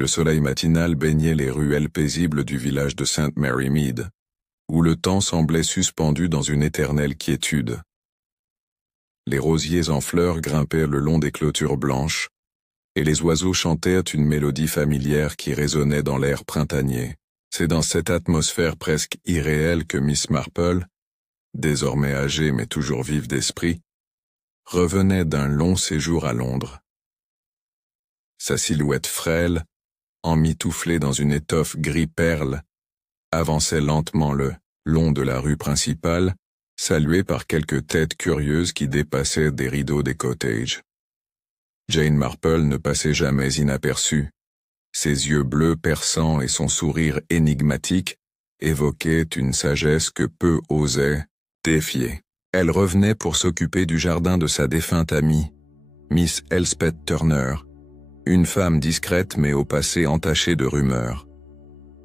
Le soleil matinal baignait les ruelles paisibles du village de St. Mary Mead, où le temps semblait suspendu dans une éternelle quiétude. Les rosiers en fleurs grimpaient le long des clôtures blanches, et les oiseaux chantaient une mélodie familière qui résonnait dans l'air printanier. C'est dans cette atmosphère presque irréelle que Miss Marple, désormais âgée mais toujours vive d'esprit, revenait d'un long séjour à Londres. Sa silhouette frêle, emmitouflée dans une étoffe gris perle, avançait lentement le long de la rue principale, saluée par quelques têtes curieuses qui dépassaient des rideaux des cottages. Jane Marple ne passait jamais inaperçue. Ses yeux bleus perçants et son sourire énigmatique évoquaient une sagesse que peu osaient défier. Elle revenait pour s'occuper du jardin de sa défunte amie, Miss Elspeth Turner, une femme discrète mais au passé entachée de rumeurs.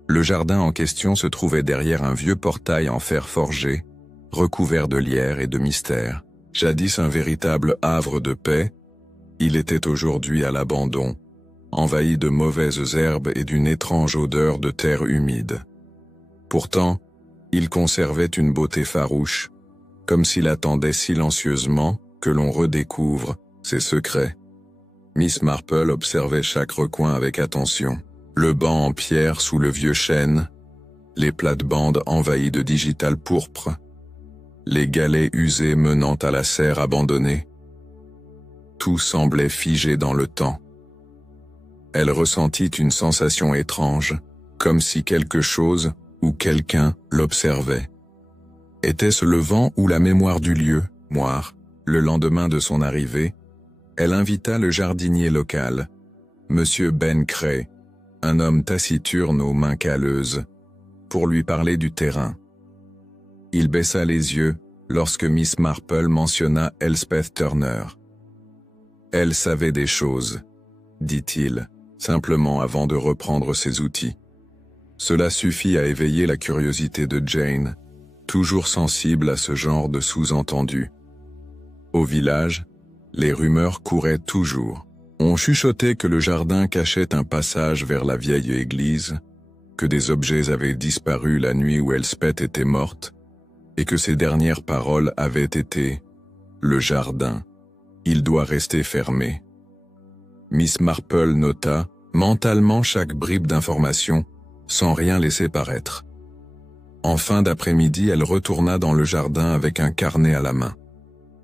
Le jardin en question se trouvait derrière un vieux portail en fer forgé, recouvert de lierre et de mystère. Jadis un véritable havre de paix, il était aujourd'hui à l'abandon, envahi de mauvaises herbes et d'une étrange odeur de terre humide. Pourtant, il conservait une beauté farouche, comme s'il attendait silencieusement que l'on redécouvre ses secrets. Miss Marple observait chaque recoin avec attention. Le banc en pierre sous le vieux chêne, les plates-bandes envahies de digital pourpre, les galets usés menant à la serre abandonnée. Tout semblait figé dans le temps. Elle ressentit une sensation étrange, comme si quelque chose ou quelqu'un l'observait. Était-ce le vent ou la mémoire du lieu, moire? Le lendemain de son arrivée, elle invita le jardinier local, Monsieur Ben Cray, un homme taciturne aux mains calleuses, pour lui parler du terrain. Il baissa les yeux lorsque Miss Marple mentionna Elspeth Turner. Elle savait des choses, dit-il, simplement avant de reprendre ses outils. Cela suffit à éveiller la curiosité de Jane, toujours sensible à ce genre de sous-entendu. Au village, les rumeurs couraient toujours. On chuchotait que le jardin cachait un passage vers la vieille église, que des objets avaient disparu la nuit où Elspeth était morte, et que ses dernières paroles avaient été « Le jardin, il doit rester fermé ». Miss Marple nota mentalement chaque bribe d'information, sans rien laisser paraître. En fin d'après-midi, elle retourna dans le jardin avec un carnet à la main.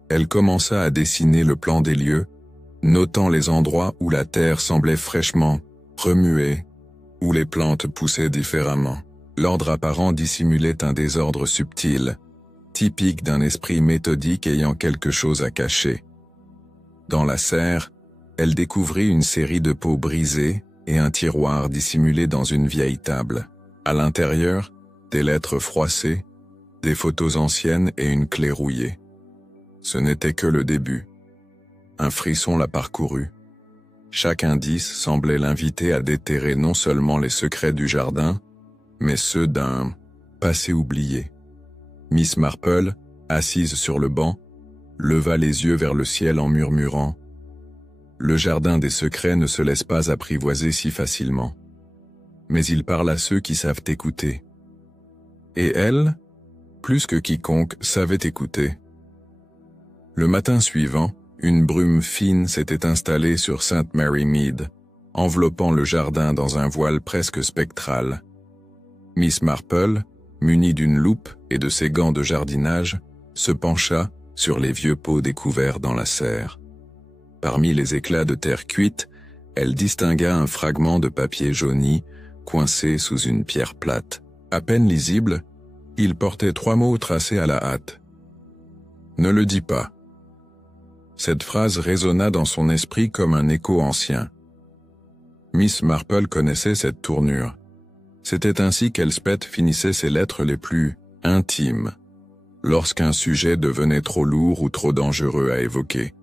Elle commença à dessiner le plan des lieux, notant les endroits où la terre semblait fraîchement remuée, où les plantes poussaient différemment. L'ordre apparent dissimulait un désordre subtil, typique d'un esprit méthodique ayant quelque chose à cacher. Dans la serre, elle découvrit une série de pots brisés et un tiroir dissimulé dans une vieille table. À l'intérieur, des lettres froissées, des photos anciennes et une clé rouillée. Ce n'était que le début. Un frisson la parcourut. Chaque indice semblait l'inviter à déterrer non seulement les secrets du jardin, mais ceux d'un passé oublié. Miss Marple, assise sur le banc, leva les yeux vers le ciel en murmurant « Le jardin des secrets ne se laisse pas apprivoiser si facilement. Mais il parle à ceux qui savent écouter. » Et elle, plus que quiconque, savait écouter. Le matin suivant, une brume fine s'était installée sur St. Mary Mead, enveloppant le jardin dans un voile presque spectral. Miss Marple, munie d'une loupe et de ses gants de jardinage, se pencha sur les vieux pots découverts dans la serre. Parmi les éclats de terre cuite, elle distingua un fragment de papier jauni, coincé sous une pierre plate. À peine lisible, il portait 3 mots tracés à la hâte. « Ne le dis pas ». Cette phrase résonna dans son esprit comme un écho ancien. Miss Marple connaissait cette tournure. C'était ainsi qu'Elspeth finissait ses lettres les plus intimes, lorsqu'un sujet devenait trop lourd ou trop dangereux à évoquer.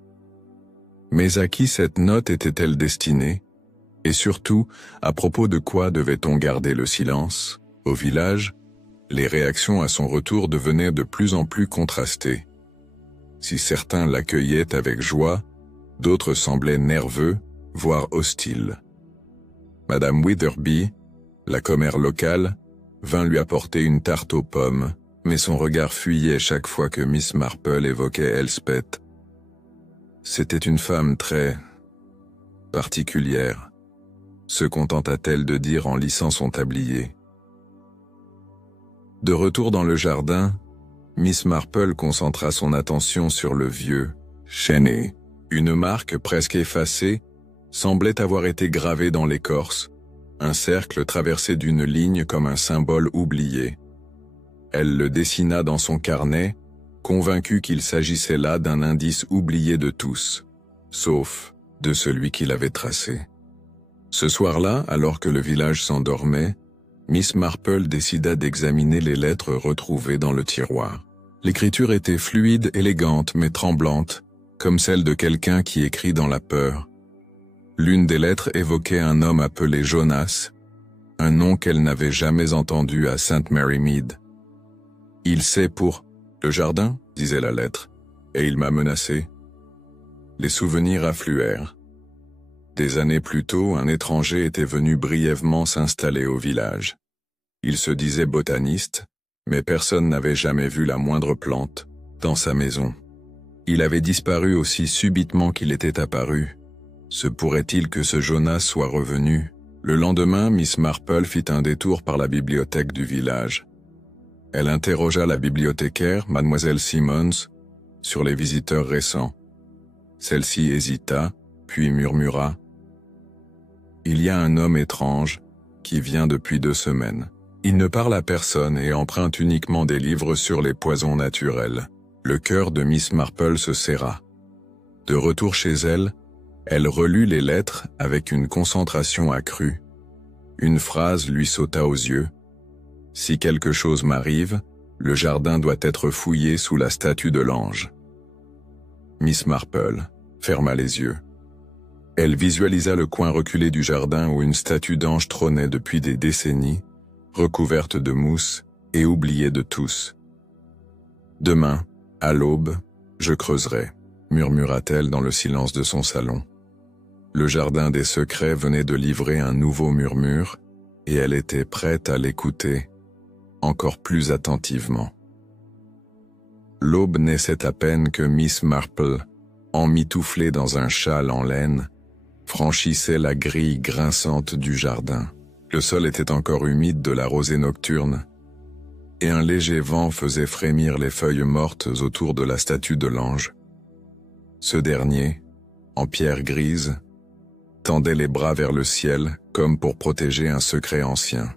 Mais à qui cette note était-elle destinée? Et surtout, à propos de quoi devait-on garder le silence? Au village, les réactions à son retour devenaient de plus en plus contrastées. Si certains l'accueillaient avec joie, d'autres semblaient nerveux, voire hostiles. Madame Witherby, la commère locale, vint lui apporter une tarte aux pommes, mais son regard fuyait chaque fois que Miss Marple évoquait Elspeth. C'était une femme très particulière, se contenta-t-elle de dire en lissant son tablier. De retour dans le jardin, Miss Marple concentra son attention sur le vieux chêne. Une marque presque effacée semblait avoir été gravée dans l'écorce, un cercle traversé d'une ligne comme un symbole oublié. Elle le dessina dans son carnet, convaincue qu'il s'agissait là d'un indice oublié de tous, sauf de celui qui l'avait tracé. Ce soir-là, alors que le village s'endormait, Miss Marple décida d'examiner les lettres retrouvées dans le tiroir. L'écriture était fluide, élégante, mais tremblante, comme celle de quelqu'un qui écrit dans la peur. L'une des lettres évoquait un homme appelé Jonas, un nom qu'elle n'avait jamais entendu à St. Mary Mead. « Il sait pour le jardin » disait la lettre, « et il m'a menacé. » Les souvenirs affluèrent. Des années plus tôt, un étranger était venu brièvement s'installer au village. Il se disait botaniste, mais personne n'avait jamais vu la moindre plante dans sa maison. Il avait disparu aussi subitement qu'il était apparu. Se pourrait-il que ce Jonas soit revenu? Le lendemain, Miss Marple fit un détour par la bibliothèque du village. Elle interrogea la bibliothécaire, Mademoiselle Simmons, sur les visiteurs récents. Celle-ci hésita, puis murmura « Il y a un homme étrange qui vient depuis 2 semaines. Il ne parle à personne et emprunte uniquement des livres sur les poisons naturels. » Le cœur de Miss Marple se serra. De retour chez elle, elle relut les lettres avec une concentration accrue. Une phrase lui sauta aux yeux. « Si quelque chose m'arrive, le jardin doit être fouillé sous la statue de l'ange. » Miss Marple ferma les yeux. Elle visualisa le coin reculé du jardin où une statue d'ange trônait depuis des décennies, recouverte de mousse et oubliée de tous. « Demain, à l'aube, je creuserai », murmura-t-elle dans le silence de son salon. Le jardin des secrets venait de livrer un nouveau murmure, et elle était prête à l'écouter, encore plus attentivement. L'aube naissait à peine que Miss Marple, emmitouflée dans un châle en laine, franchissait la grille grinçante du jardin. Le sol était encore humide de la rosée nocturne, et un léger vent faisait frémir les feuilles mortes autour de la statue de l'ange. Ce dernier, en pierre grise, tendait les bras vers le ciel comme pour protéger un secret ancien.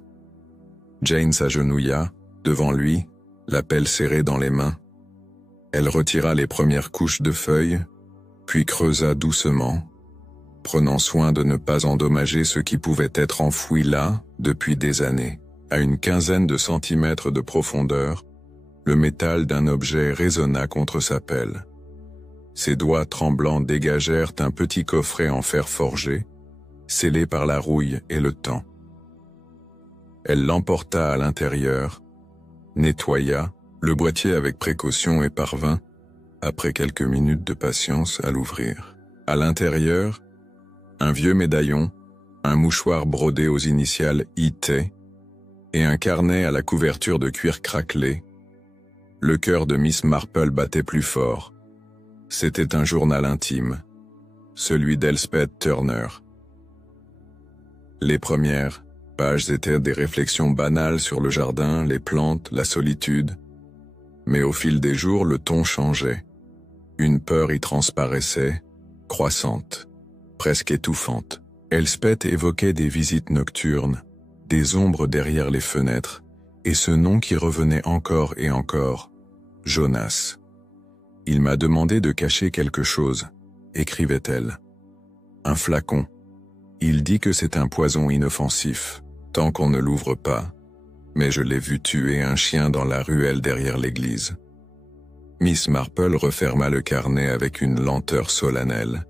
Jane s'agenouilla, devant lui, la pelle serrée dans les mains. Elle retira les premières couches de feuilles, puis creusa doucement, prenant soin de ne pas endommager ce qui pouvait être enfoui là depuis des années. À une quinzaine de centimètres de profondeur, le métal d'un objet résonna contre sa pelle. Ses doigts tremblants dégagèrent un petit coffret en fer forgé, scellé par la rouille et le temps. Elle l'emporta à l'intérieur, nettoya le boîtier avec précaution et parvint, après quelques minutes de patience, à l'ouvrir. À l'intérieur, un vieux médaillon, un mouchoir brodé aux initiales IT et un carnet à la couverture de cuir craquelé. Le cœur de Miss Marple battait plus fort. C'était un journal intime, celui d'Elspeth Turner. Les premières pages étaient des réflexions banales sur le jardin, les plantes, la solitude. Mais au fil des jours, le ton changeait. Une peur y transparaissait, croissante, presque étouffante. Elspeth évoquait des visites nocturnes, des ombres derrière les fenêtres, et ce nom qui revenait encore et encore, Jonas. « Il m'a demandé de cacher quelque chose », écrivait-elle. « Un flacon. Il dit que c'est un poison inoffensif, tant qu'on ne l'ouvre pas, mais je l'ai vu tuer un chien dans la ruelle derrière l'église. » Miss Marple referma le carnet avec une lenteur solennelle.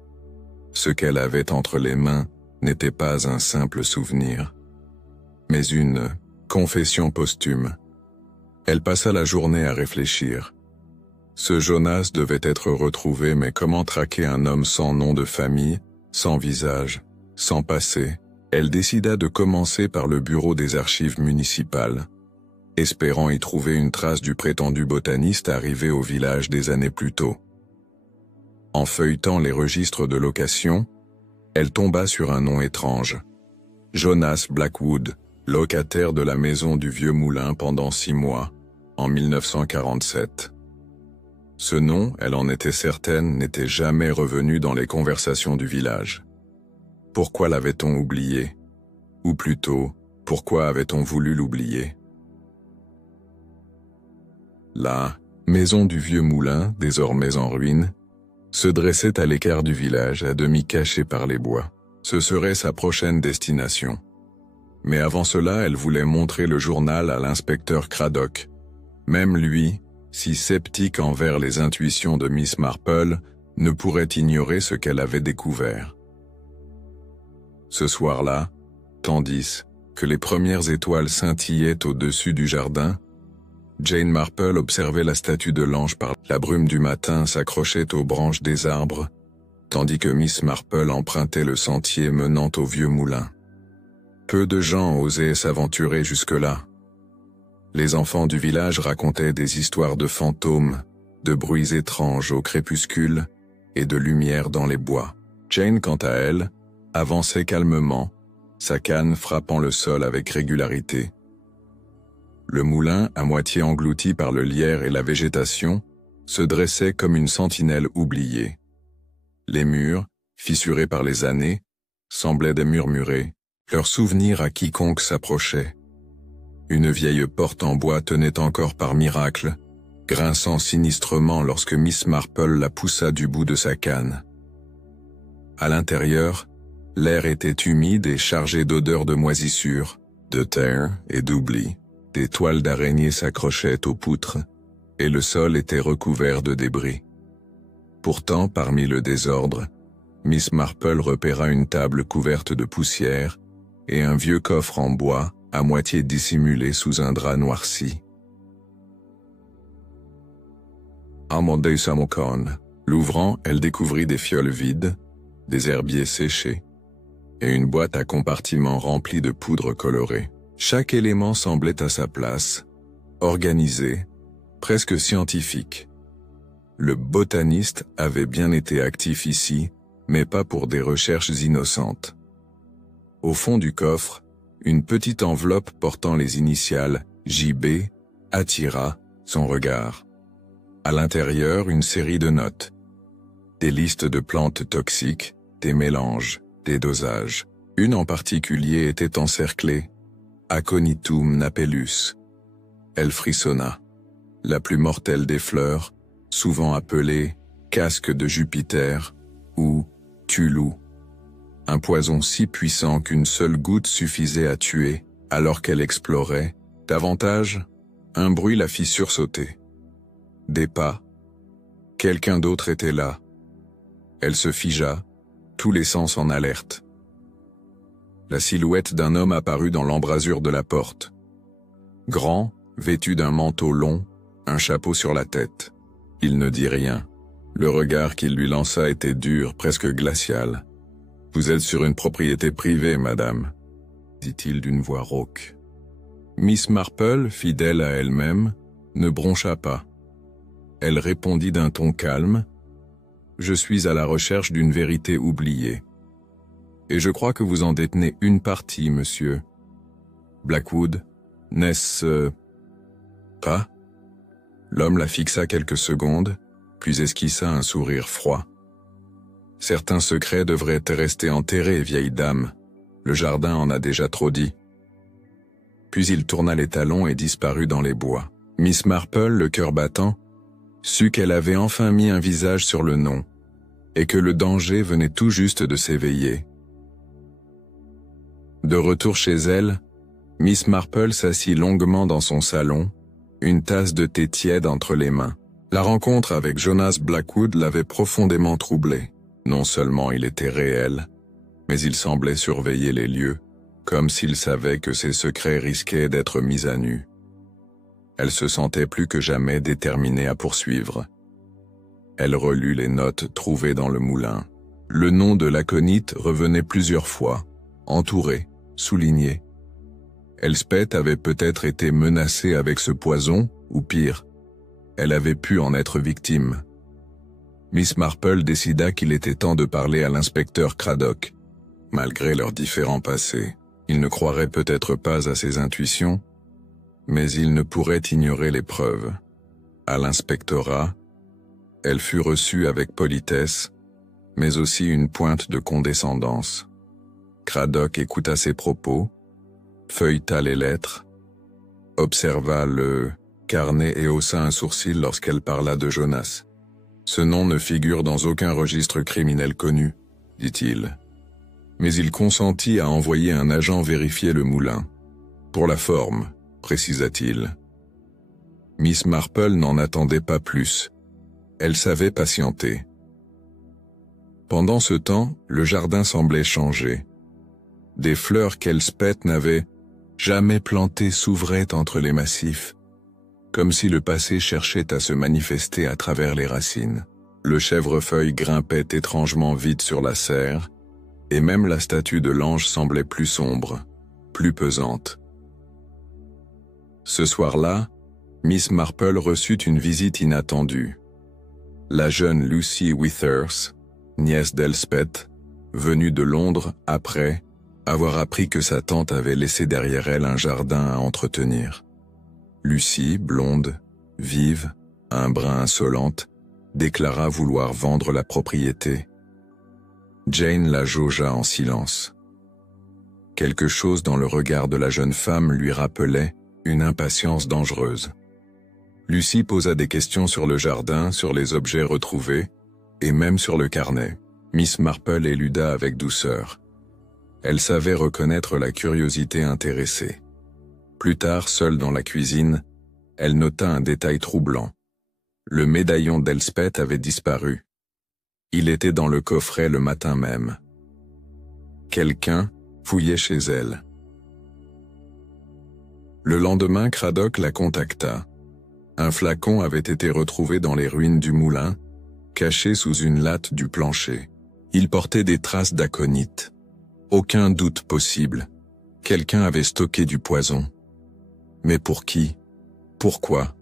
Ce qu'elle avait entre les mains n'était pas un simple souvenir, mais une confession posthume. Elle passa la journée à réfléchir. Ce Jonas devait être retrouvé, mais comment traquer un homme sans nom de famille, sans visage, sans passé, Elle décida de commencer par le bureau des archives municipales, espérant y trouver une trace du prétendu botaniste arrivé au village des années plus tôt. En feuilletant les registres de location, elle tomba sur un nom étrange. Jonas Blackwood, locataire de la maison du Vieux Moulin pendant 6 mois, en 1947. Ce nom, elle en était certaine, n'était jamais revenu dans les conversations du village. Pourquoi l'avait-on oublié? Ou plutôt, pourquoi avait-on voulu l'oublier? La maison du Vieux Moulin, désormais en ruine, se dressait à l'écart du village, à demi cachée par les bois. Ce serait sa prochaine destination. Mais avant cela, elle voulait montrer le journal à l'inspecteur Craddock. Même lui, si sceptique envers les intuitions de Miss Marple, ne pourrait ignorer ce qu'elle avait découvert. Ce soir-là, tandis que les premières étoiles scintillaient au-dessus du jardin, Jane Marple observait la statue de l'ange par la brume du matin s'accrochait aux branches des arbres, tandis que Miss Marple empruntait le sentier menant au Vieux Moulin. Peu de gens osaient s'aventurer jusque-là. Les enfants du village racontaient des histoires de fantômes, de bruits étranges au crépuscule et de lumière dans les bois. Jane, quant à elle, avançait calmement, sa canne frappant le sol avec régularité. Le moulin, à moitié englouti par le lierre et la végétation, se dressait comme une sentinelle oubliée. Les murs, fissurés par les années, semblaient des murmurés, leur souvenir à quiconque s'approchait. Une vieille porte en bois tenait encore par miracle, grinçant sinistrement lorsque Miss Marple la poussa du bout de sa canne. À l'intérieur, l'air était humide et chargé d'odeurs de moisissure, de terre et d'oubli. Des toiles d'araignées s'accrochaient aux poutres, et le sol était recouvert de débris. Pourtant, parmi le désordre, Miss Marple repéra une table couverte de poussière et un vieux coffre en bois, à moitié dissimulé sous un drap noirci. Amandé Samokon. L'ouvrant, elle découvrit des fioles vides, des herbiers séchés, et une boîte à compartiments remplie de poudre colorée. Chaque élément semblait à sa place, organisé, presque scientifique. Le botaniste avait bien été actif ici, mais pas pour des recherches innocentes. Au fond du coffre, une petite enveloppe portant les initiales JB attira son regard. À l'intérieur, une série de notes. Des listes de plantes toxiques, des mélanges, des dosages. Une en particulier était encerclée. Aconitum napellus. Elle frissonna. La plus mortelle des fleurs, souvent appelée casque de Jupiter ou tulou. Un poison si puissant qu'une seule goutte suffisait à tuer, alors qu'elle explorait. Davantage, un bruit la fit sursauter. Des pas. Quelqu'un d'autre était là. Elle se figea, tous les sens en alerte. La silhouette d'un homme apparut dans l'embrasure de la porte. Grand, vêtu d'un manteau long, un chapeau sur la tête. Il ne dit rien. Le regard qu'il lui lança était dur, presque glacial. « Vous êtes sur une propriété privée, madame », dit-il d'une voix rauque. Miss Marple, fidèle à elle-même, ne broncha pas. Elle répondit d'un ton calme, « Je suis à la recherche d'une vérité oubliée. Et je crois que vous en détenez une partie, monsieur. Blackwood, n'est-ce... pas ?» L'homme la fixa quelques secondes, puis esquissa un sourire froid. « Certains secrets devraient rester enterrés, vieille dame. Le jardin en a déjà trop dit. » Puis il tourna les talons et disparut dans les bois. Miss Marple, le cœur battant, sut qu'elle avait enfin mis un visage sur le nom, et que le danger venait tout juste de s'éveiller. De retour chez elle, Miss Marple s'assit longuement dans son salon, une tasse de thé tiède entre les mains. La rencontre avec Jonas Blackwood l'avait profondément troublée. Non seulement il était réel, mais il semblait surveiller les lieux, comme s'il savait que ses secrets risquaient d'être mis à nu. Elle se sentait plus que jamais déterminée à poursuivre. Elle relut les notes trouvées dans le moulin. Le nom de l'aconite revenait plusieurs fois, entouré, souligné. Elspeth avait peut-être été menacée avec ce poison, ou pire, elle avait pu en être victime. Miss Marple décida qu'il était temps de parler à l'inspecteur Craddock. Malgré leurs différents passés, il ne croirait peut-être pas à ses intuitions, mais il ne pourrait ignorer les preuves. À l'inspectorat, elle fut reçue avec politesse, mais aussi une pointe de condescendance. Craddock écouta ses propos, feuilleta les lettres, observa le carnet et haussa un sourcil lorsqu'elle parla de Jonas. « Ce nom ne figure dans aucun registre criminel connu, dit-il. Mais il consentit à envoyer un agent vérifier le moulin. Pour la forme, précisa-t-il. Miss Marple n'en attendait pas plus. Elle savait patienter. Pendant ce temps, le jardin semblait changer. Des fleurs qu'Elspeth n'avait jamais plantées s'ouvraient entre les massifs, comme si le passé cherchait à se manifester à travers les racines. Le chèvrefeuille grimpait étrangement vite sur la serre, et même la statue de l'ange semblait plus sombre, plus pesante. Ce soir-là, Miss Marple reçut une visite inattendue. La jeune Lucy Withers, nièce d'Elspeth, venue de Londres après avoir appris que sa tante avait laissé derrière elle un jardin à entretenir. Lucy, blonde, vive, un brin insolente, déclara vouloir vendre la propriété. Jane la jaugea en silence. Quelque chose dans le regard de la jeune femme lui rappelait une impatience dangereuse. Lucy posa des questions sur le jardin, sur les objets retrouvés, et même sur le carnet. Miss Marple éluda avec douceur. Elle savait reconnaître la curiosité intéressée. Plus tard, seule dans la cuisine, elle nota un détail troublant. Le médaillon d'Elspeth avait disparu. Il était dans le coffret le matin même. Quelqu'un fouillait chez elle. Le lendemain, Craddock la contacta. Un flacon avait été retrouvé dans les ruines du moulin, caché sous une latte du plancher. Il portait des traces d'aconite. Aucun doute possible. Quelqu'un avait stocké du poison. Mais pour qui? Pourquoi?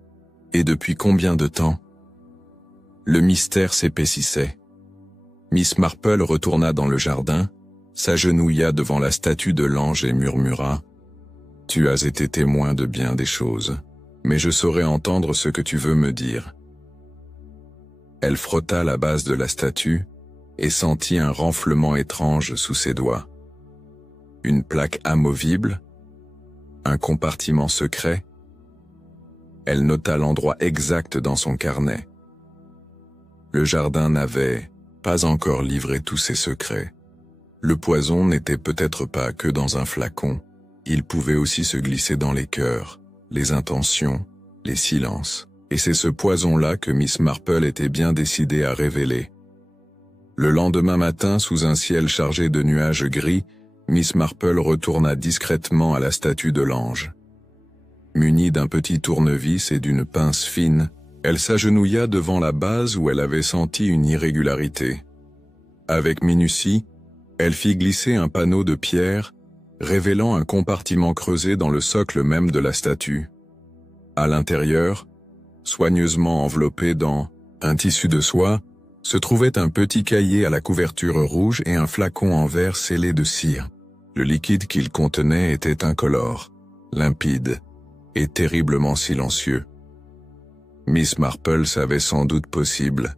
Et depuis combien de temps? Le mystère s'épaississait. Miss Marple retourna dans le jardin, s'agenouilla devant la statue de l'ange et murmura « Tu as été témoin de bien des choses, mais je saurais entendre ce que tu veux me dire. » Elle frotta la base de la statue et sentit un renflement étrange sous ses doigts. Une plaque amovible? Un compartiment secret? Elle nota l'endroit exact dans son carnet. Le jardin n'avait pas encore livré tous ses secrets. Le poison n'était peut-être pas que dans un flacon, il pouvait aussi se glisser dans les cœurs, les intentions, les silences. Et c'est ce poison-là que Miss Marple était bien décidée à révéler. Le lendemain matin, sous un ciel chargé de nuages gris, Miss Marple retourna discrètement à la statue de l'ange. Munie d'un petit tournevis et d'une pince fine, elle s'agenouilla devant la base où elle avait senti une irrégularité. Avec minutie, elle fit glisser un panneau de pierre, révélant un compartiment creusé dans le socle même de la statue. À l'intérieur, soigneusement enveloppé dans un tissu de soie, se trouvait un petit cahier à la couverture rouge et un flacon en verre scellé de cire. Le liquide qu'il contenait était incolore, limpide et terriblement silencieux. Miss Marple savait sans doute possible.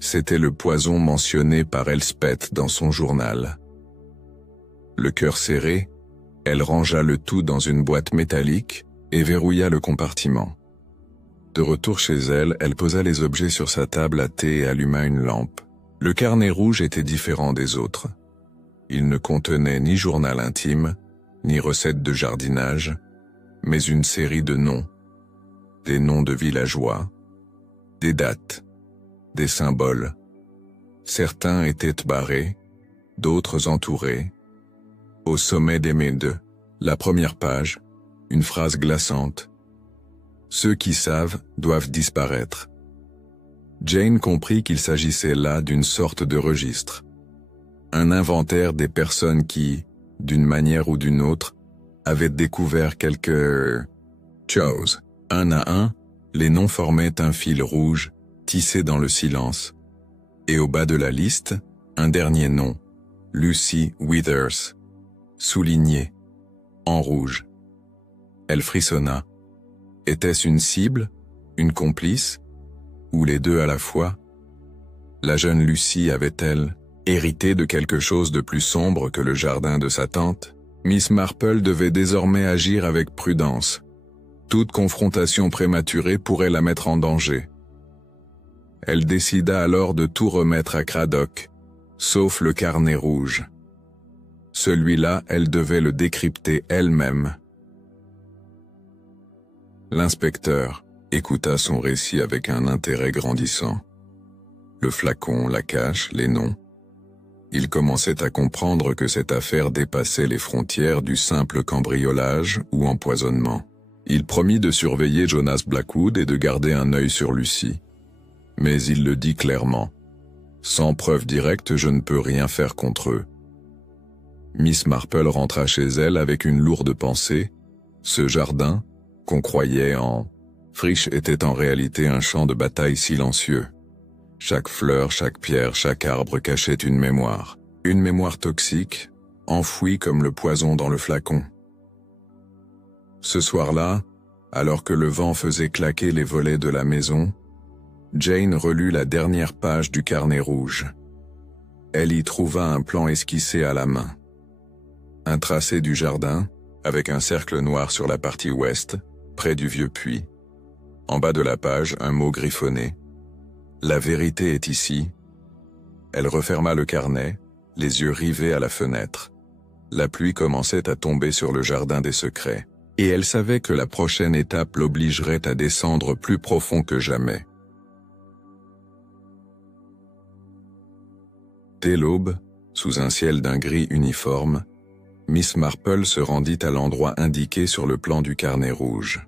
C'était le poison mentionné par Elspeth dans son journal. Le cœur serré, elle rangea le tout dans une boîte métallique et verrouilla le compartiment. De retour chez elle, elle posa les objets sur sa table à thé et alluma une lampe. Le carnet rouge était différent des autres. Il ne contenait ni journal intime, ni recette de jardinage, mais une série de noms. Des noms de villageois, des dates, des symboles. Certains étaient barrés, d'autres entourés. Au sommet des deux, la première page, une phrase glaçante. Ceux qui savent doivent disparaître. Jane comprit qu'il s'agissait là d'une sorte de registre. Un inventaire des personnes qui d'une manière ou d'une autre, avait découvert quelque chose. Un à un, les noms formaient un fil rouge, tissé dans le silence. Et au bas de la liste, un dernier nom, Lucy Withers, souligné, en rouge. Elle frissonna. Était-ce une cible, une complice, ou les deux à la fois? La jeune Lucy avait-elle hérité de quelque chose de plus sombre que le jardin de sa tante? Miss Marple devait désormais agir avec prudence. Toute confrontation prématurée pourrait la mettre en danger. Elle décida alors de tout remettre à Craddock, sauf le carnet rouge. Celui-là, elle devait le décrypter elle-même. L'inspecteur écouta son récit avec un intérêt grandissant. Le flacon, la cache, les noms. Il commençait à comprendre que cette affaire dépassait les frontières du simple cambriolage ou empoisonnement. Il promit de surveiller Jonas Blackwood et de garder un œil sur Lucy. Mais il le dit clairement. Sans preuve directe, je ne peux rien faire contre eux. Miss Marple rentra chez elle avec une lourde pensée. Ce jardin, qu'on croyait en friche, était en réalité un champ de bataille silencieux. Chaque fleur, chaque pierre, chaque arbre cachait une mémoire toxique, enfouie comme le poison dans le flacon. Ce soir-là, alors que le vent faisait claquer les volets de la maison, Jane relut la dernière page du carnet rouge. Elle y trouva un plan esquissé à la main. Un tracé du jardin, avec un cercle noir sur la partie ouest, près du vieux puits. En bas de la page, un mot griffonné. La vérité est ici. Elle referma le carnet, les yeux rivés à la fenêtre. La pluie commençait à tomber sur le jardin des secrets, et elle savait que la prochaine étape l'obligerait à descendre plus profond que jamais. Dès l'aube, sous un ciel d'un gris uniforme, Miss Marple se rendit à l'endroit indiqué sur le plan du carnet rouge.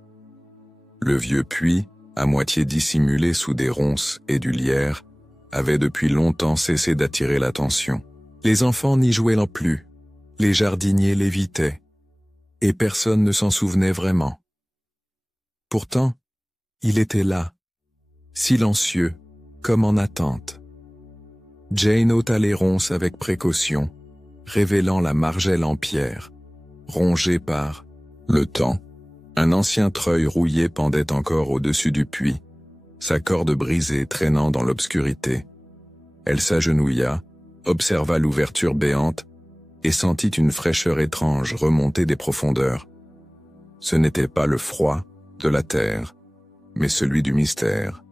Le vieux puits, à moitié dissimulé sous des ronces et du lierre, avait depuis longtemps cessé d'attirer l'attention. Les enfants n'y jouaient plus, les jardiniers l'évitaient, et personne ne s'en souvenait vraiment. Pourtant, il était là, silencieux, comme en attente. Jane ôta les ronces avec précaution, révélant la margelle en pierre, rongée par le temps. Un ancien treuil rouillé pendait encore au-dessus du puits, sa corde brisée traînant dans l'obscurité. Elle s'agenouilla, observa l'ouverture béante et sentit une fraîcheur étrange remonter des profondeurs. Ce n'était pas le froid de la terre, mais celui du mystère.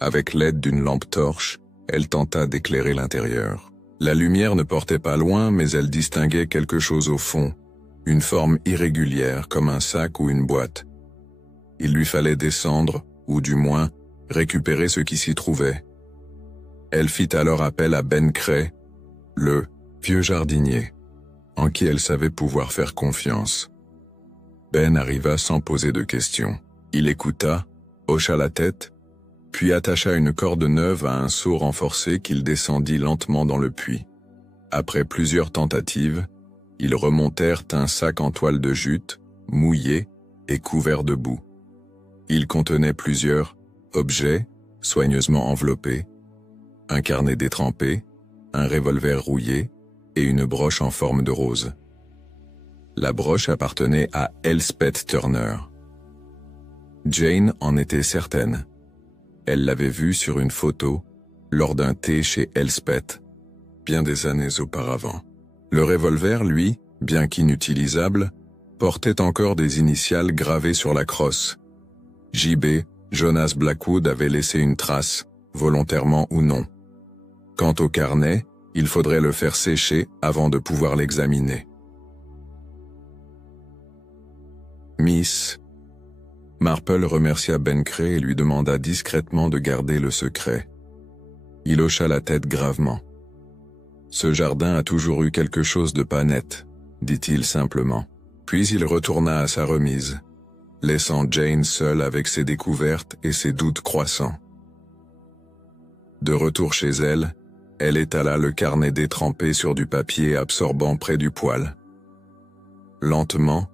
Avec l'aide d'une lampe torche, elle tenta d'éclairer l'intérieur. La lumière ne portait pas loin, mais elle distinguait quelque chose au fond, une forme irrégulière comme un sac ou une boîte. Il lui fallait descendre, ou du moins, récupérer ce qui s'y trouvait. Elle fit alors appel à Ben Cray, le vieux jardinier, en qui elle savait pouvoir faire confiance. Ben arriva sans poser de questions. Il écouta, hocha la tête, puis attacha une corde neuve à un seau renforcé qu'il descendit lentement dans le puits. Après plusieurs tentatives, ils remontèrent un sac en toile de jute, mouillé et couvert de boue. Il contenait plusieurs objets, soigneusement enveloppés, un carnet détrempé, un revolver rouillé et une broche en forme de rose. La broche appartenait à Elspeth Turner. Jane en était certaine. Elle l'avait vue sur une photo lors d'un thé chez Elspeth, bien des années auparavant. Le revolver, lui, bien qu'inutilisable, portait encore des initiales gravées sur la crosse. J.B. Jonas Blackwood avait laissé une trace, volontairement ou non. Quant au carnet, il faudrait le faire sécher avant de pouvoir l'examiner. Miss Marple remercia Ben Cray et lui demanda discrètement de garder le secret. Il hocha la tête gravement. « Ce jardin a toujours eu quelque chose de pas net, » dit-il simplement. Puis il retourna à sa remise, laissant Jane seule avec ses découvertes et ses doutes croissants. De retour chez elle, elle étala le carnet détrempé sur du papier absorbant près du poêle. Lentement,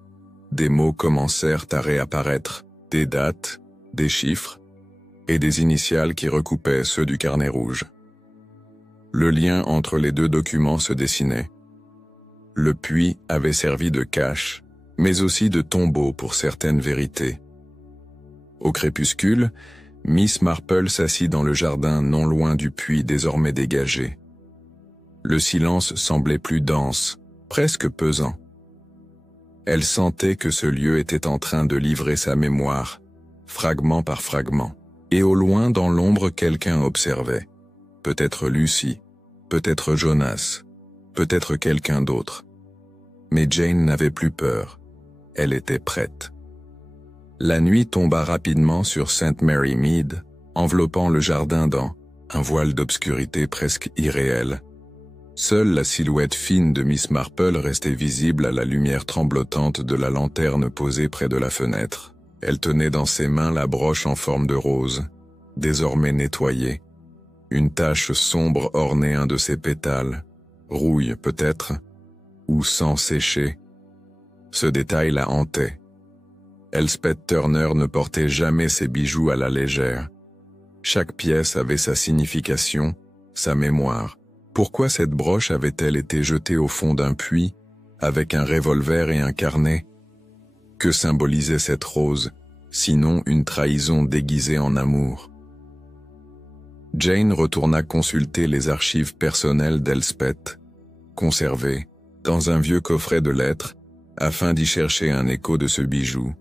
des mots commencèrent à réapparaître, des dates, des chiffres, et des initiales qui recoupaient ceux du carnet rouge. Le lien entre les deux documents se dessinait. Le puits avait servi de cache, mais aussi de tombeau pour certaines vérités. Au crépuscule, Miss Marple s'assit dans le jardin non loin du puits désormais dégagé. Le silence semblait plus dense, presque pesant. Elle sentait que ce lieu était en train de livrer sa mémoire, fragment par fragment, et au loin dans l'ombre quelqu'un observait. Peut-être Lucy, peut-être Jonas, peut-être quelqu'un d'autre. Mais Jane n'avait plus peur. Elle était prête. La nuit tomba rapidement sur St. Mary Mead, enveloppant le jardin dans un voile d'obscurité presque irréel. Seule la silhouette fine de Miss Marple restait visible à la lumière tremblotante de la lanterne posée près de la fenêtre. Elle tenait dans ses mains la broche en forme de rose, désormais nettoyée. Une tache sombre ornait un de ses pétales, rouille peut-être, ou sang séché. Ce détail la hantait. Elspeth Turner ne portait jamais ses bijoux à la légère. Chaque pièce avait sa signification, sa mémoire. Pourquoi cette broche avait-elle été jetée au fond d'un puits, avec un revolver et un carnet? Que symbolisait cette rose, sinon une trahison déguisée en amour? Jane retourna consulter les archives personnelles d'Elspeth, conservées, dans un vieux coffret de lettres, afin d'y chercher un écho de ce bijou.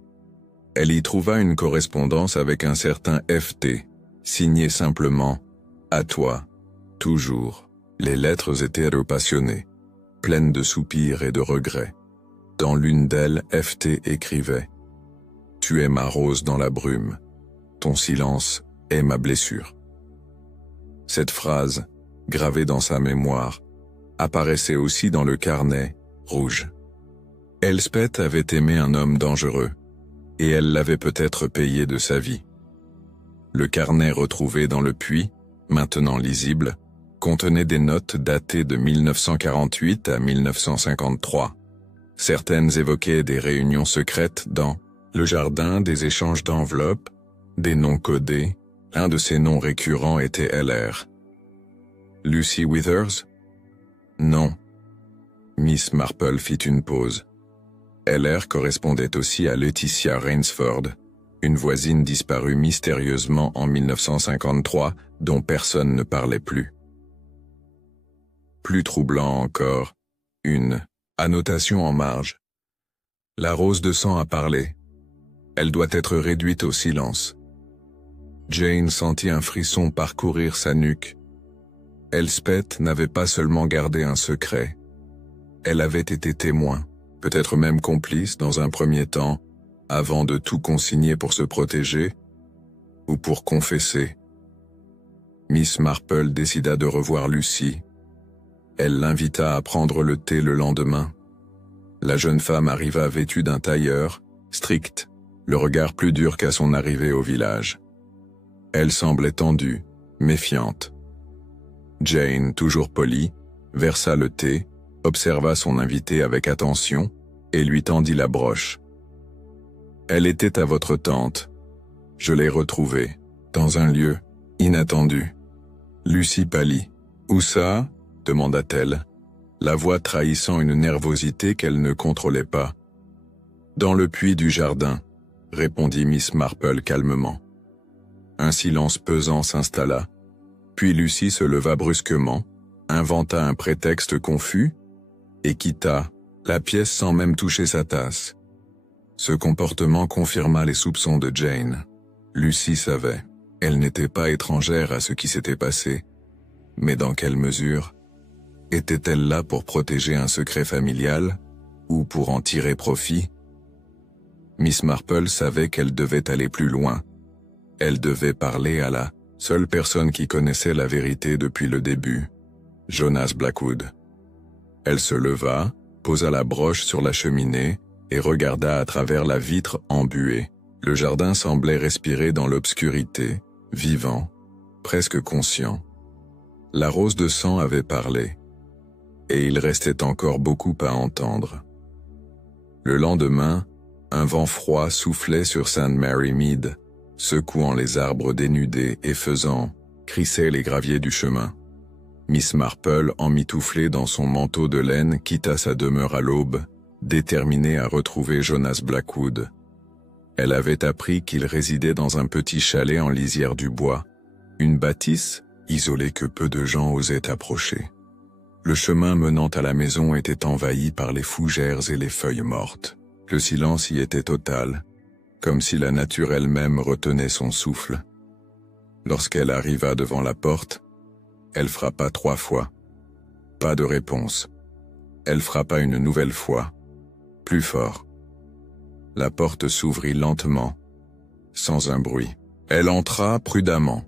Elle y trouva une correspondance avec un certain F.T., signé simplement « À toi, toujours ». Les lettres étaient repassionnées, pleines de soupirs et de regrets. Dans l'une d'elles, F.T. écrivait « Tu es ma rose dans la brume, ton silence est ma blessure ». Cette phrase, gravée dans sa mémoire, apparaissait aussi dans le carnet rouge. Elspeth avait aimé un homme dangereux, et elle l'avait peut-être payé de sa vie. Le carnet retrouvé dans le puits, maintenant lisible, contenait des notes datées de 1948 à 1953. Certaines évoquaient des réunions secrètes dans le jardin, des échanges d'enveloppes, des noms codés. Un de ces noms récurrents était LR. Lucy Withers? Non. Miss Marple fit une pause. LR correspondait aussi à Laetitia Rainsford, une voisine disparue mystérieusement en 1953 dont personne ne parlait plus. Plus troublant encore, une annotation en marge. La rose de sang a parlé. Elle doit être réduite au silence. Jane sentit un frisson parcourir sa nuque. Elspeth n'avait pas seulement gardé un secret. Elle avait été témoin, peut-être même complice dans un premier temps, avant de tout consigner pour se protéger, ou pour confesser. Miss Marple décida de revoir Lucy. Elle l'invita à prendre le thé le lendemain. La jeune femme arriva vêtue d'un tailleur, stricte, le regard plus dur qu'à son arrivée au village. Elle semblait tendue, méfiante. Jane, toujours polie, versa le thé, observa son invitée avec attention et lui tendit la broche. « Elle était à votre tante. Je l'ai retrouvée, dans un lieu inattendu. » Lucy pâlit. « Où ça ?» demanda-t-elle, la voix trahissant une nervosité qu'elle ne contrôlait pas. « Dans le puits du jardin », répondit Miss Marple calmement. Un silence pesant s'installa, puis Lucy se leva brusquement, inventa un prétexte confus, et quitta la pièce sans même toucher sa tasse. Ce comportement confirma les soupçons de Jane. Lucy savait, elle n'était pas étrangère à ce qui s'était passé, mais dans quelle mesure? Était-elle là pour protéger un secret familial, ou pour en tirer profit? Miss Marple savait qu'elle devait aller plus loin. Elle devait parler à la seule personne qui connaissait la vérité depuis le début, Jonas Blackwood. Elle se leva, posa la broche sur la cheminée et regarda à travers la vitre embuée. Le jardin semblait respirer dans l'obscurité, vivant, presque conscient. La rose de sang avait parlé, et il restait encore beaucoup à entendre. Le lendemain, un vent froid soufflait sur St. Mary Mead, secouant les arbres dénudés et faisant crisser les graviers du chemin. Miss Marple, emmitouflée dans son manteau de laine, quitta sa demeure à l'aube, déterminée à retrouver Jonas Blackwood. Elle avait appris qu'il résidait dans un petit chalet en lisière du bois, une bâtisse isolée que peu de gens osaient approcher. Le chemin menant à la maison était envahi par les fougères et les feuilles mortes. Le silence y était total, comme si la nature elle-même retenait son souffle. Lorsqu'elle arriva devant la porte, elle frappa 3 fois. Pas de réponse. Elle frappa une nouvelle fois, plus fort. La porte s'ouvrit lentement, sans un bruit. Elle entra prudemment.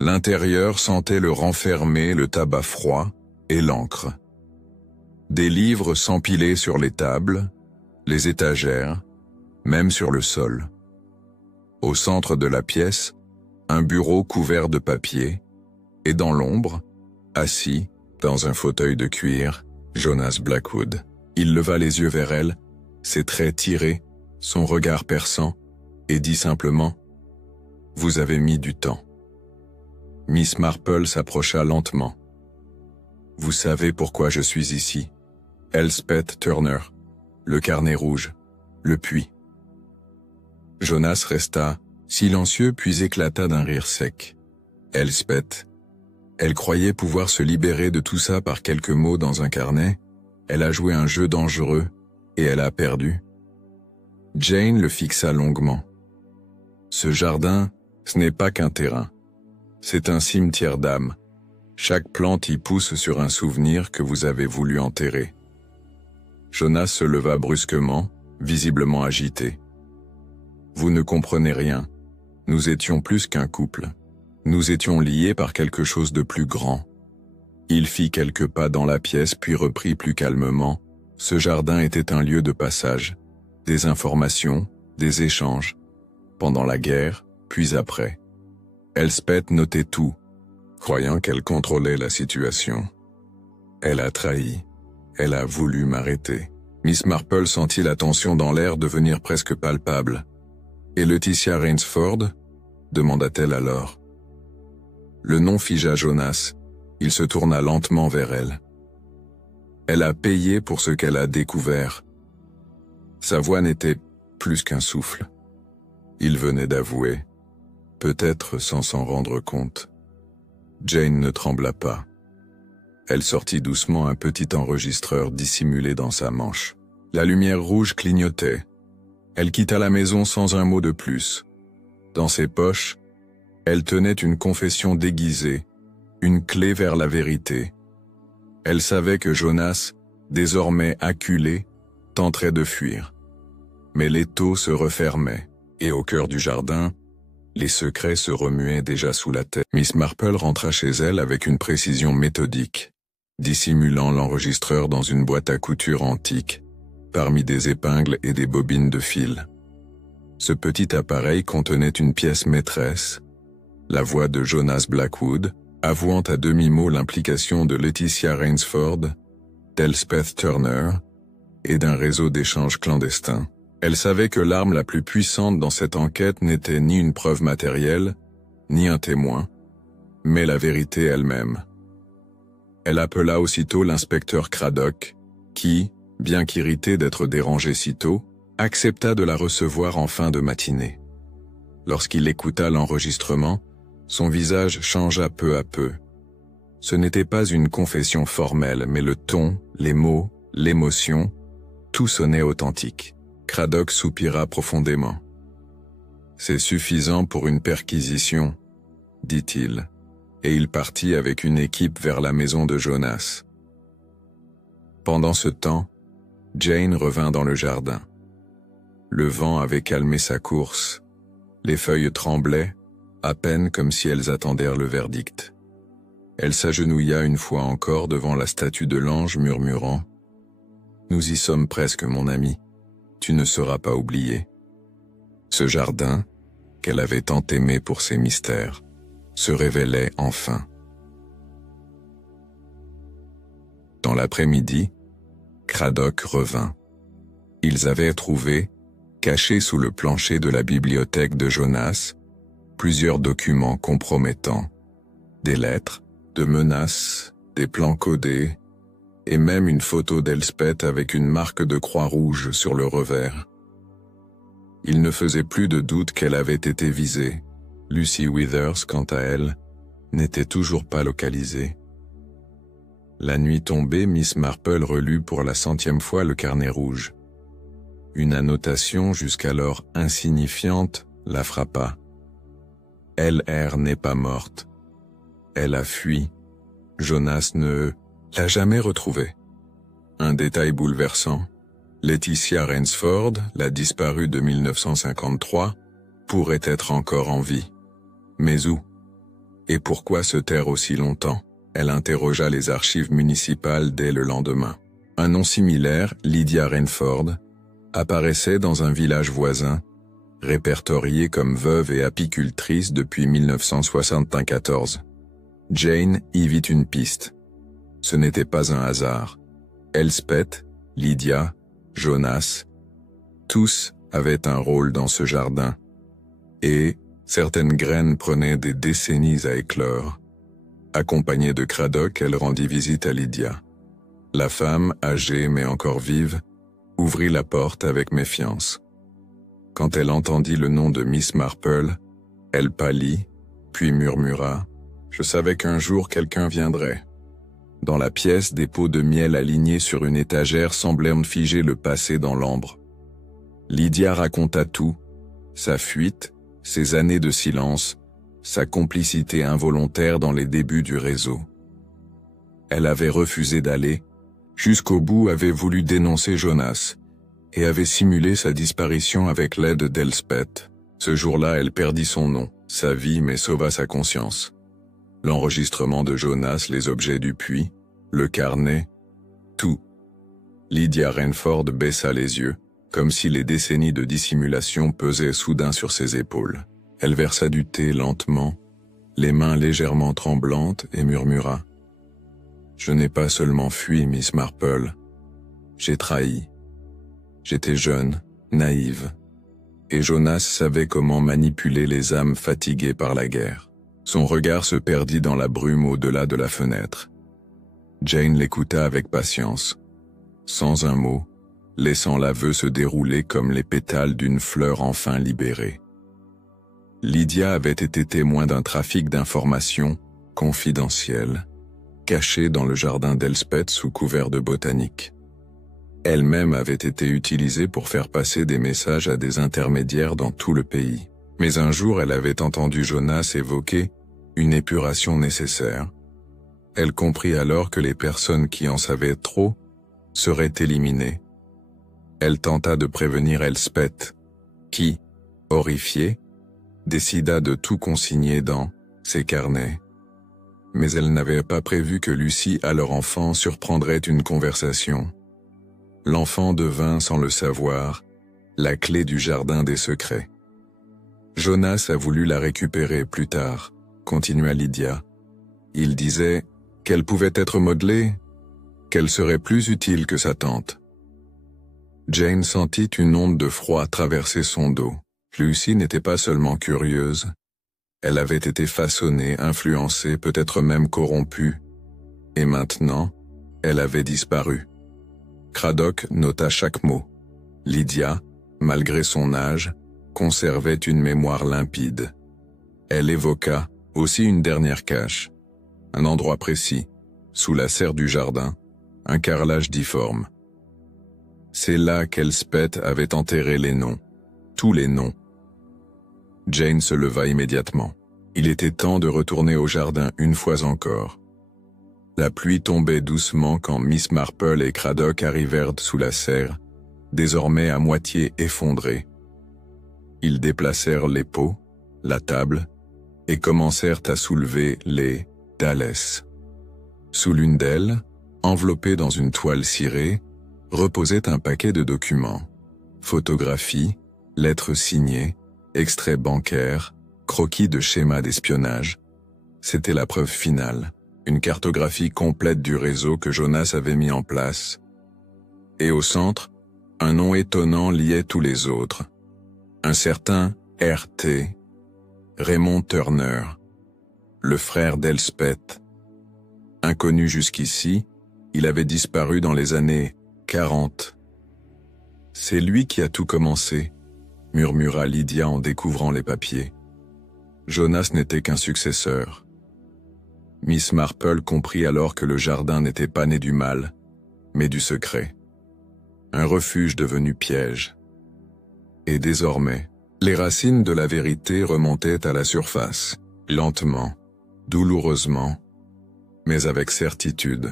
L'intérieur sentait le renfermé, le tabac froid et l'encre. Des livres s'empilaient sur les tables, les étagères, même sur le sol. Au centre de la pièce, un bureau couvert de papier, et dans l'ombre, assis, dans un fauteuil de cuir, Jonas Blackwood. Il leva les yeux vers elle, ses traits tirés, son regard perçant, et dit simplement « Vous avez mis du temps ». Miss Marple s'approcha lentement. « Vous savez pourquoi je suis ici. Elspeth Turner, le carnet rouge, le puits. » Jonas resta silencieux puis éclata d'un rire sec. Elspeth. Elle croyait pouvoir se libérer de tout ça par quelques mots dans un carnet. Elle a joué un jeu dangereux et elle a perdu. Jane le fixa longuement. Ce jardin, ce n'est pas qu'un terrain. C'est un cimetière d'âme. Chaque plante y pousse sur un souvenir que vous avez voulu enterrer. Jonas se leva brusquement, visiblement agité. Vous ne comprenez rien. Nous étions plus qu'un couple. Nous étions liés par quelque chose de plus grand. Il fit quelques pas dans la pièce puis reprit plus calmement. Ce jardin était un lieu de passage, des informations, des échanges, pendant la guerre, puis après. Elspeth notait tout, croyant qu'elle contrôlait la situation. Elle a trahi. Elle a voulu m'arrêter. Miss Marple sentit la tension dans l'air devenir presque palpable. « Et Laetitia Rainsford ?» demanda-t-elle alors. Le nom figea Jonas. Il se tourna lentement vers elle. Elle a payé pour ce qu'elle a découvert. Sa voix n'était plus qu'un souffle. Il venait d'avouer, peut-être sans s'en rendre compte. Jane ne trembla pas. Elle sortit doucement un petit enregistreur dissimulé dans sa manche. La lumière rouge clignotait. Elle quitta la maison sans un mot de plus. Dans ses poches, elle tenait une confession déguisée, une clé vers la vérité. Elle savait que Jonas, désormais acculé, tenterait de fuir. Mais l'étau se refermait, et au cœur du jardin, les secrets se remuaient déjà sous la terre. Miss Marple rentra chez elle avec une précision méthodique, dissimulant l'enregistreur dans une boîte à couture antique, parmi des épingles et des bobines de fil. Ce petit appareil contenait une pièce maîtresse, la voix de Jonas Blackwood, avouant à demi-mot l'implication de Laetitia Rainsford, d'Elspeth Turner et d'un réseau d'échanges clandestins. Elle savait que l'arme la plus puissante dans cette enquête n'était ni une preuve matérielle, ni un témoin, mais la vérité elle-même. Elle appela aussitôt l'inspecteur Craddock, qui, bien qu'irrité d'être dérangé si tôt, accepta de la recevoir en fin de matinée. Lorsqu'il écouta l'enregistrement, son visage changea peu à peu. Ce n'était pas une confession formelle, mais le ton, les mots, l'émotion, tout sonnait authentique. Craddock soupira profondément. « C'est suffisant pour une perquisition, » dit-il, et il partit avec une équipe vers la maison de Jonas. Pendant ce temps, Jane revint dans le jardin. Le vent avait calmé sa course. Les feuilles tremblaient, à peine comme si elles attendèrent le verdict. Elle s'agenouilla une fois encore devant la statue de l'ange murmurant « Nous y sommes presque, mon ami. Tu ne seras pas oublié. » Ce jardin, qu'elle avait tant aimé pour ses mystères, se révélait enfin. Dans l'après-midi, Craddock revint. Ils avaient trouvé, cachés sous le plancher de la bibliothèque de Jonas, plusieurs documents compromettants. Des lettres, de menaces, des plans codés, et même une photo d'Elspeth avec une marque de croix rouge sur le revers. Il ne faisait plus de doute qu'elle avait été visée. Lucy Withers, quant à elle, n'était toujours pas localisée. La nuit tombée, Miss Marple relut pour la 100e fois le carnet rouge. Une annotation jusqu'alors insignifiante la frappa. LR n'est pas morte. Elle a fui. Jonas ne l'a jamais retrouvée. Un détail bouleversant. Laetitia Rainsford, la disparue de 1953, pourrait être encore en vie. Mais où? Et pourquoi se taire aussi longtemps? Elle interrogea les archives municipales dès le lendemain. Un nom similaire, Lydia Rainford, apparaissait dans un village voisin, répertorié comme veuve et apicultrice depuis 1974. Jane y vit une piste. Ce n'était pas un hasard. Elspeth, Lydia, Jonas, tous avaient un rôle dans ce jardin. Et certaines graines prenaient des décennies à éclore. Accompagnée de Craddock, elle rendit visite à Lydia. La femme, âgée mais encore vive, ouvrit la porte avec méfiance. Quand elle entendit le nom de Miss Marple, elle pâlit, puis murmura « Je savais qu'un jour quelqu'un viendrait ». Dans la pièce, des pots de miel alignés sur une étagère semblaient figer le passé dans l'ambre. Lydia raconta tout, sa fuite, ses années de silence, sa complicité involontaire dans les débuts du réseau. Elle avait refusé d'aller, jusqu'au bout avait voulu dénoncer Jonas, et avait simulé sa disparition avec l'aide d'Elspeth. Ce jour-là, elle perdit son nom, sa vie mais sauva sa conscience. L'enregistrement de Jonas, les objets du puits, le carnet, tout. Lydia Rainford baissa les yeux, comme si les décennies de dissimulation pesaient soudain sur ses épaules. Elle versa du thé lentement, les mains légèrement tremblantes, et murmura « Je n'ai pas seulement fui, Miss Marple. J'ai trahi. J'étais jeune, naïve. Et Jonas savait comment manipuler les âmes fatiguées par la guerre. » Son regard se perdit dans la brume au-delà de la fenêtre. Jane l'écouta avec patience, sans un mot, laissant l'aveu se dérouler comme les pétales d'une fleur enfin libérée. Lydia avait été témoin d'un trafic d'informations confidentielles, caché dans le jardin d'Elspeth sous couvert de botanique. Elle-même avait été utilisée pour faire passer des messages à des intermédiaires dans tout le pays. Mais un jour, elle avait entendu Jonas évoquer une épuration nécessaire. Elle comprit alors que les personnes qui en savaient trop seraient éliminées. Elle tenta de prévenir Elspeth, qui, horrifiée, décida de tout consigner dans ses carnets. Mais elle n'avait pas prévu que Lucy, à leur enfant, surprendrait une conversation. L'enfant devint, sans le savoir, la clé du jardin des secrets. Jonas a voulu la récupérer plus tard, continua Lydia. Il disait qu'elle pouvait être modelée, qu'elle serait plus utile que sa tante. Jane sentit une onde de froid traverser son dos. Lucy n'était pas seulement curieuse, elle avait été façonnée, influencée, peut-être même corrompue. Et maintenant, elle avait disparu. Craddock nota chaque mot. Lydia, malgré son âge, conservait une mémoire limpide. Elle évoqua aussi une dernière cache, un endroit précis, sous la serre du jardin, un carrelage difforme. C'est là qu'Elspeth avait enterré les noms, tous les noms. Jane se leva immédiatement. Il était temps de retourner au jardin une fois encore. La pluie tombait doucement quand Miss Marple et Craddock arrivèrent sous la serre, désormais à moitié effondrée. Ils déplacèrent les pots, la table, et commencèrent à soulever les dalles. Sous l'une d'elles, enveloppée dans une toile cirée, reposait un paquet de documents. Photographies, lettres signées, extraits bancaires, croquis de schémas d'espionnage. C'était la preuve finale, une cartographie complète du réseau que Jonas avait mis en place. Et au centre, Un nom étonnant liait tous les autres. Un certain R.T. Raymond Turner, le frère d'Elspeth. Inconnu jusqu'ici, il avait disparu dans les années 40. C'est lui qui a tout commencé, murmura Lydia en découvrant les papiers. Jonas n'était qu'un successeur. Miss Marple comprit alors que le jardin n'était pas né du mal, mais du secret. Un refuge devenu piège. Et désormais, les racines de la vérité remontaient à la surface, lentement, douloureusement, mais avec certitude.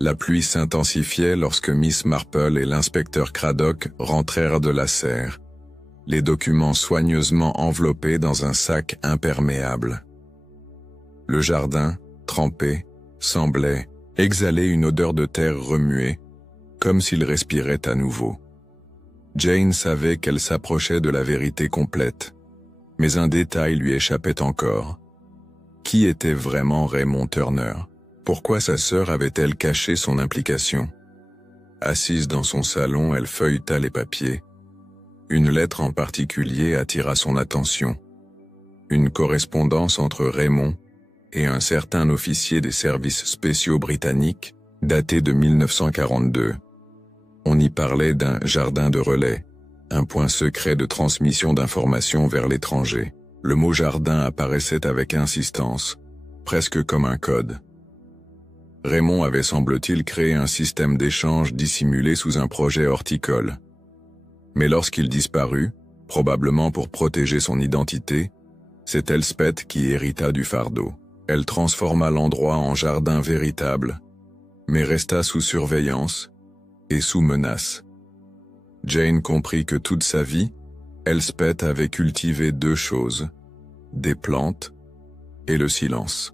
La pluie s'intensifiait lorsque Miss Marple et l'inspecteur Craddock rentrèrent de la serre, les documents soigneusement enveloppés dans un sac imperméable. Le jardin, trempé, semblait exhaler une odeur de terre remuée, comme s'il respirait à nouveau. Jane savait qu'elle s'approchait de la vérité complète, mais un détail lui échappait encore. Qui était vraiment Raymond Turner? Pourquoi sa sœur avait-elle caché son implication? Assise dans son salon, elle feuilleta les papiers. Une lettre en particulier attira son attention. Une correspondance entre Raymond et un certain officier des services spéciaux britanniques, daté de 1942. On y parlait d'un jardin de relais, un point secret de transmission d'informations vers l'étranger. Le mot jardin apparaissait avec insistance, presque comme un code. Raymond avait semble-t-il créé un système d'échange dissimulé sous un projet horticole. Mais lorsqu'il disparut, probablement pour protéger son identité, c'est Elspeth qui hérita du fardeau. Elle transforma l'endroit en jardin véritable, mais resta sous surveillance et sous menace. Jane comprit que toute sa vie, Elspeth avait cultivé deux choses, des plantes et le silence.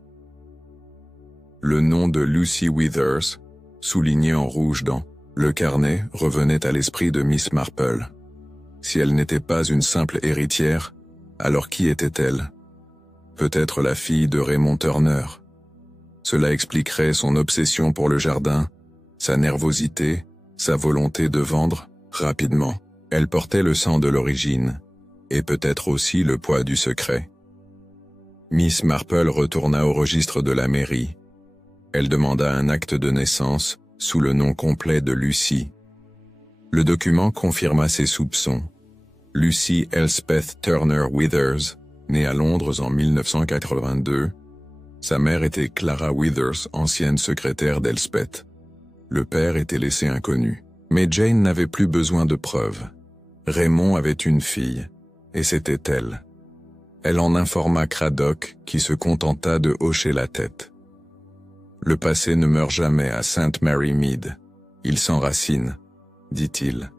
Le nom de Lucy Withers, souligné en rouge dans le carnet, revenait à l'esprit de Miss Marple. Si elle n'était pas une simple héritière, alors qui était-elle? Peut-être la fille de Raymond Turner. Cela expliquerait son obsession pour le jardin, sa nervosité, sa volonté de vendre rapidement. Elle portait le sang de l'origine, et peut-être aussi le poids du secret. Miss Marple retourna au registre de la mairie. Elle demanda un acte de naissance sous le nom complet de Lucy. Le document confirma ses soupçons. Lucy Elspeth Turner Withers, née à Londres en 1982. Sa mère était Clara Withers, ancienne secrétaire d'Elspeth. Le père était laissé inconnu. Mais Jane n'avait plus besoin de preuves. Raymond avait une fille, et c'était elle. Elle en informa Craddock, qui se contenta de hocher la tête. Le passé ne meurt jamais à St. Mary Mead. Il s'enracine, dit-il.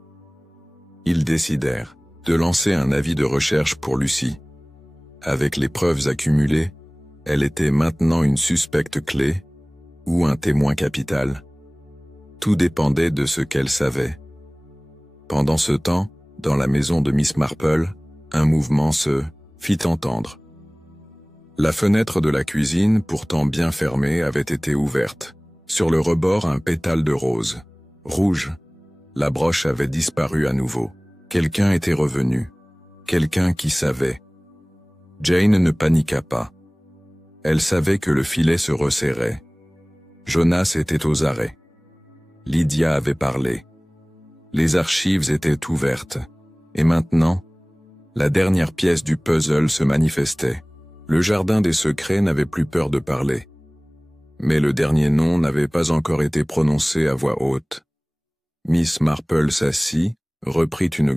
Ils décidèrent de lancer un avis de recherche pour Lucy. Avec les preuves accumulées, elle était maintenant une suspecte clé ou un témoin capital. Tout dépendait de ce qu'elle savait. Pendant ce temps, dans la maison de Miss Marple, un mouvement se fit entendre. La fenêtre de la cuisine, pourtant bien fermée, avait été ouverte. Sur le rebord, un pétale de rose. Rouge. La broche avait disparu à nouveau. Quelqu'un était revenu. Quelqu'un qui savait. Jane ne paniqua pas. Elle savait que le filet se resserrait. Jonas était aux arrêts. Lydia avait parlé. Les archives étaient ouvertes. Et maintenant, la dernière pièce du puzzle se manifestait. Le jardin des secrets n'avait plus peur de parler. Mais le dernier nom n'avait pas encore été prononcé à voix haute. Miss Marple s'assit, reprit une